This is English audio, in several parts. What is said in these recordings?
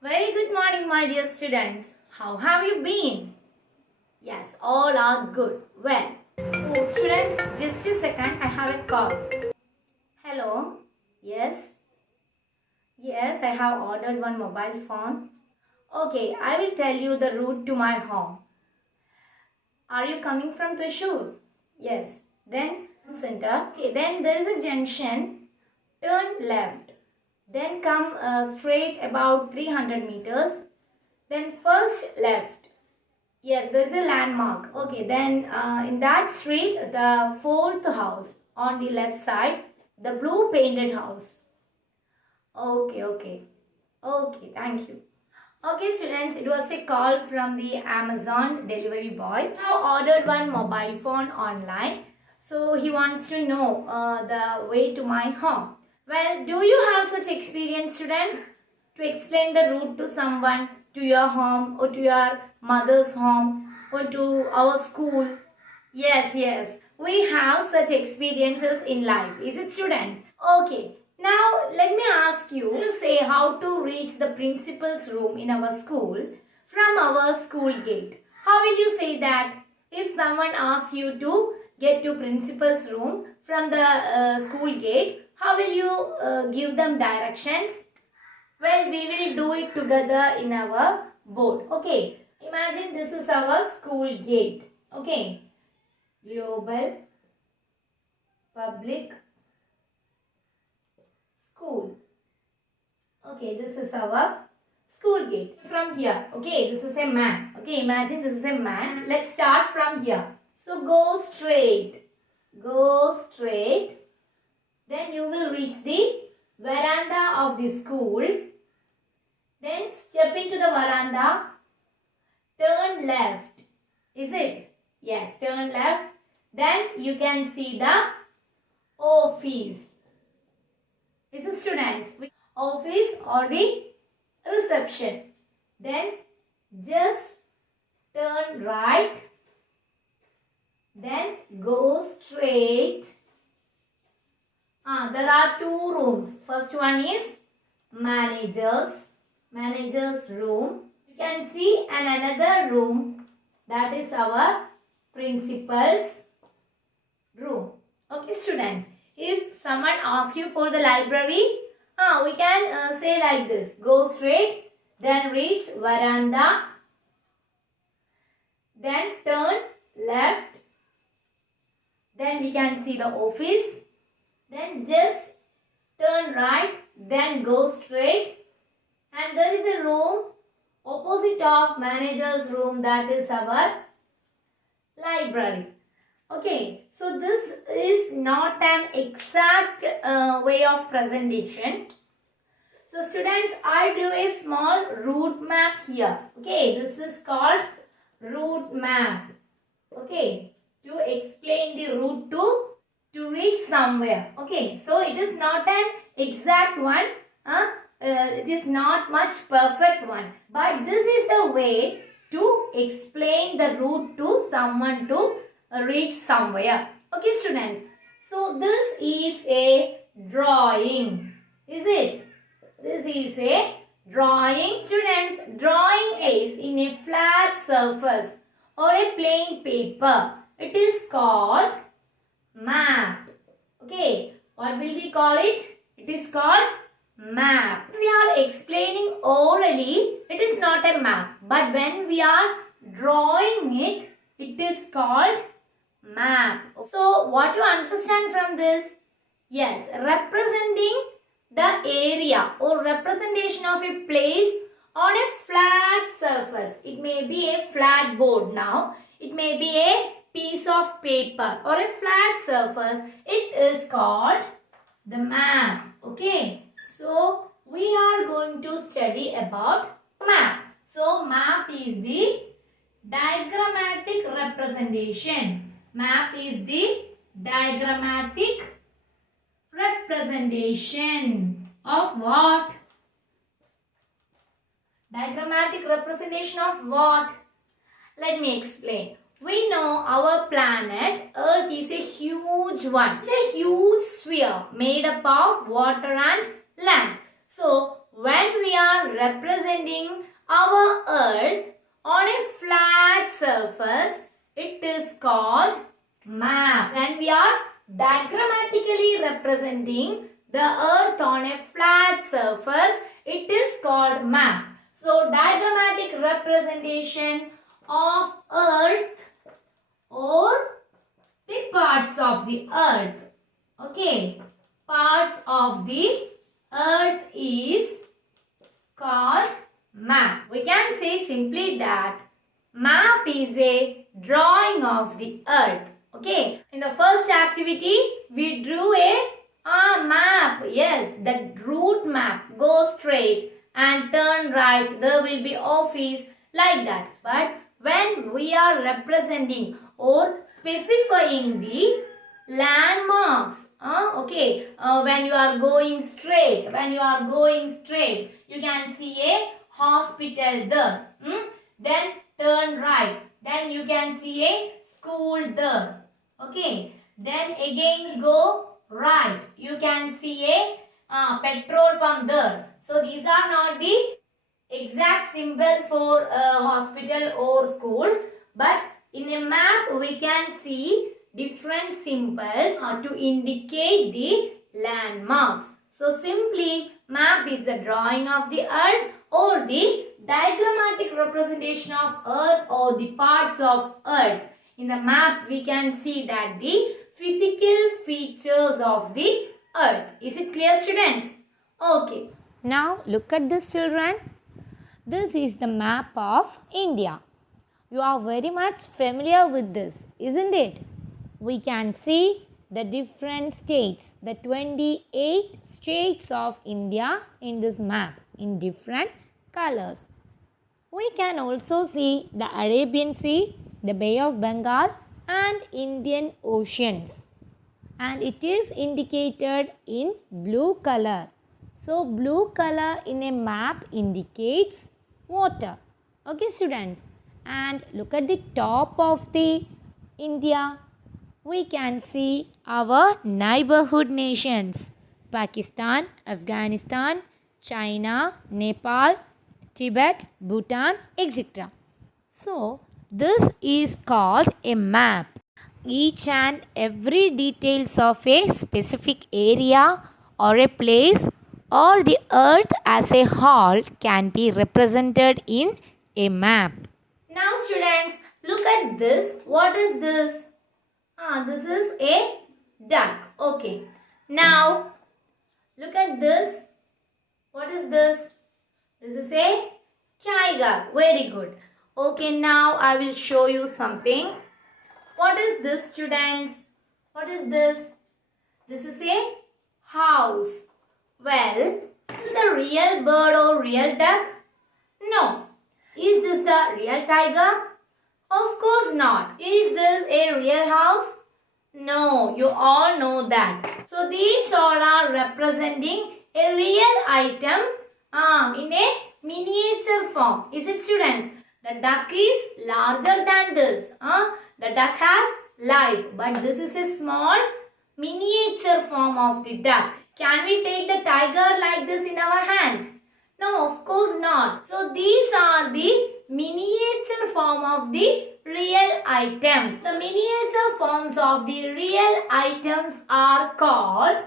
Very good morning, my dear students. How have you been? Yes, all are good. Well, oh, students, just a second. I have a call. Hello. Yes. Yes, I have ordered one mobile phone. Okay, I will tell you the route to my home. Are you coming from Trishur? Yes. Then center. Okay, then there is a junction. Turn left. Then come straight about 300 meters. Then first left. Yes, there is a landmark. Okay, then in that street, the fourth house on the left side, the blue painted house. Okay, thank you. Okay, students, it was a call from the Amazon delivery boy. I have ordered one mobile phone online. So he wants to know the way to my home. Well, do you have such experience, students? To explain the route to someone, to your home or to your mother's home or to our school? Yes. We have such experiences in life. Is it, students? Okay. Now, let me ask you to say how to reach the principal's room in our school from our school gate. How will you say that? If someone asks you to get to principal's room from the school gate, how will you give them directions? Well, we will do it together in our board. Okay. Imagine this is our school gate. Okay. Global Public School. Okay, this is our school gate. From here, okay, this is a man. Okay, imagine this is a man. Let's start from here. So go straight. Then you will reach the veranda of the school. Then step into the veranda. Turn left. Is it? Yes, turn left. Then you can see the office. This is, students, office or the reception. Then just turn right. Then go straight. There are two rooms. First one is manager's room. You can see another room, that is our principal's room. Okay, students. If someone asks you for the library, we can say like this. Go straight, then reach veranda, then turn left, then we can see the office, then just turn right, then go straight, and there is a room opposite of manager's room, that is our library. Okay, so this is not an exact way of presentation. So students, I do a small route map here. Okay, this is called route map. Okay, to explain the route to reach somewhere. Okay, so it is not an exact one. It is not much perfect one. But this is the way to explain the route to someone to reach somewhere. Okay, students. So this is a drawing. Is it? This is a drawing. Students, drawing is in a flat surface or a plain paper. It is called map. Okay, what will we call it? It is called map. When we are explaining orally, it is not a map. But when we are drawing it, it is called map. So, what you understand from this? Yes, representing the area or representation of a place on a flat surface. It may be a flat board now. It may be a piece of paper or a flat surface. It is called the map. Okay. So, we are going to study about map. So, map is the diagrammatic representation. Map is the diagrammatic representation of what? Diagrammatic representation of what? Let me explain. We know our planet Earth is a huge one. It's a huge sphere made up of water and land. So, when we are representing our earth on a flat surface, it is called map. When we are diagrammatically representing the earth on a flat surface, it is called map. So, diagrammatic representation of earth or the parts of the earth. Okay, parts of the earth is called map. We can say simply that map is a drawing of the earth. Okay, in the first activity, we drew a map. Yes, the route map. Go straight and turn right. There will be office like that. But when we are representing or specifying the landmarks, when you are going straight, you can see a hospital there. Then turn right. Then you can see a school there. Okay. Then again go right. You can see a petrol pump there. So these are not the exact symbols for a hospital or school, but in a map we can see different symbols to indicate the landmarks. So simply map is the drawing of the earth or the diagrammatic representation of earth or the parts of earth. In the map we can see that the physical features of the earth. Is it clear, students? Okay. Now look at this, children. This is the map of India. You are very much familiar with this, isn't it? We can see the different states, the 28 states of India in this map in different colors. We can also see the Arabian Sea, the Bay of Bengal and Indian Oceans. And it is indicated in blue color. So, blue color in a map indicates water. Okay, students. And look at the top of the India. We can see our neighborhood nations. Pakistan, Afghanistan, China, Nepal, Tibet, Bhutan, etc. So, this is called a map. Each and every details of a specific area or a place or the earth as a whole can be represented in a map. Now students, look at this. What is this? This is a duck. Okay. Now, look at this. What is this? This is a tiger. Very good. Okay, now I will show you something. What is this, students? What is this? This is a house. Well, is this a real bird or real duck? No. Is this a real tiger? Of course not. Is this a real house? No, you all know that. So these all are representing a real item in a miniature form. Is it, students? The duck is larger than this. The duck has life, but this is a small miniature form of the duck. Can we take the tiger like this in our hand? No, of course not. So these are the miniature form of the real items. The miniature forms of the real items are called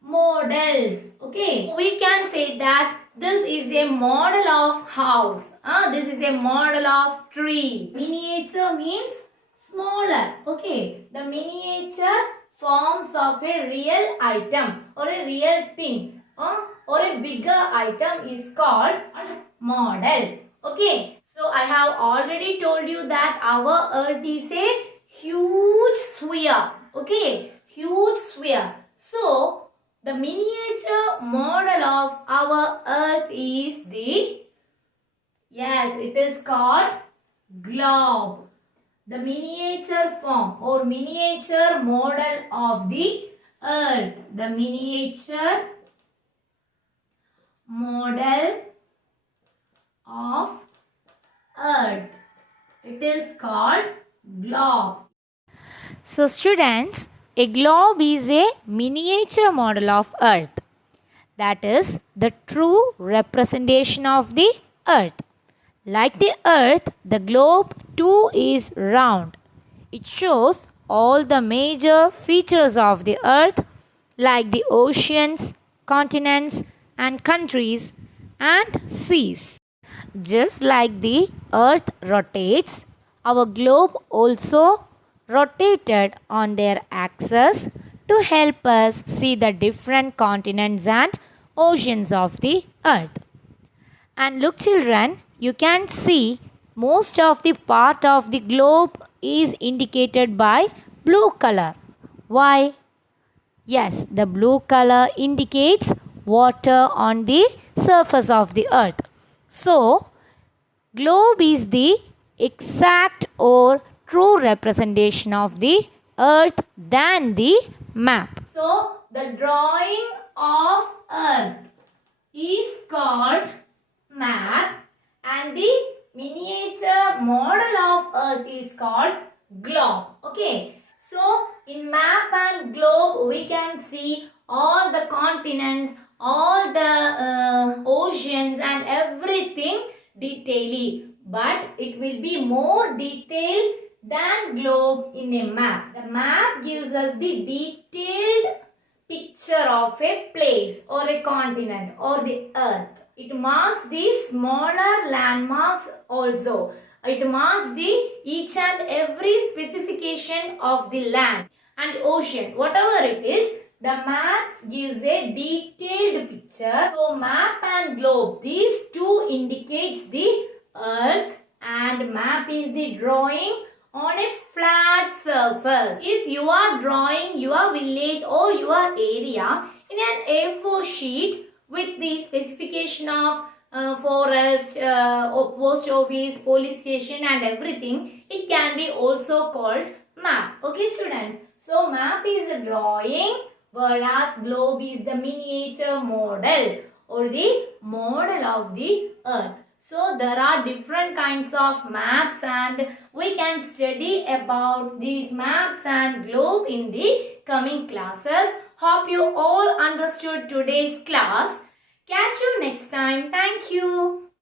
models. Okay, we can say that this is a model of house. This is a model of tree. Miniature means smaller. Okay, the miniature forms of a real item or a real thing or a bigger item is called model. Okay, so I have already told you that our earth is a huge sphere. Okay, huge sphere. So, the miniature model of our earth is the, yes, it is called globe. The miniature form or miniature model of the earth. The miniature model of earth. It is called globe. So students, a globe is a miniature model of earth. that is the true representation of the earth. Like the earth, the globe too is round. It shows all the major features of the earth like the oceans, continents and countries and seas. Just like the earth rotates, our globe also rotated on their axis to help us see the different continents and oceans of the earth. And look children, you can see most of the part of the globe is indicated by blue color. Why? Yes, the blue color indicates water on the surface of the earth. So, globe is the exact or true representation of the earth than the map. So, the drawing of earth is called map and the miniature model of earth is called globe. Okay. So, in map and globe we can see all the continents, all the oceans and everything detailedly. But it will be more detailed than globe in a map. The map gives us the detailed picture of a place or a continent or the earth. It marks the smaller landmarks also. It marks the each and every specification of the land and the ocean. Whatever it is, the map gives a detailed picture. So, map and globe, these two indicates the earth and map is the drawing on a flat surface. If you are drawing your village or your area in an A4 sheet with the specification of forest, post office, police station and everything, it can be also called map. Okay students, so map is a drawing whereas globe is the miniature model or the model of the earth. So there are different kinds of maps and we can study about these maps and globe in the coming classes. Hope you all understood today's class. Catch you next time. Thank you.